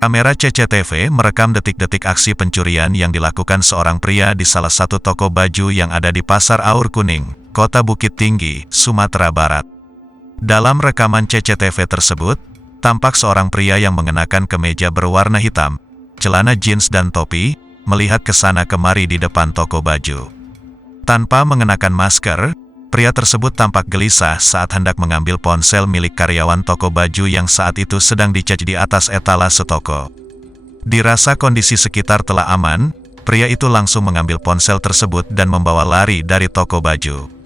Kamera CCTV merekam detik-detik aksi pencurian yang dilakukan seorang pria di salah satu toko baju yang ada di Pasar Aur Kuning, Kota Bukit Tinggi, Sumatera Barat. Dalam rekaman CCTV tersebut, tampak seorang pria yang mengenakan kemeja berwarna hitam, celana jeans dan topi, melihat ke sana kemari di depan toko baju. Tanpa mengenakan masker, pria tersebut tampak gelisah saat hendak mengambil ponsel milik karyawan toko baju yang saat itu sedang dicaci di atas etalase toko. Dirasa kondisi sekitar telah aman, pria itu langsung mengambil ponsel tersebut dan membawa lari dari toko baju.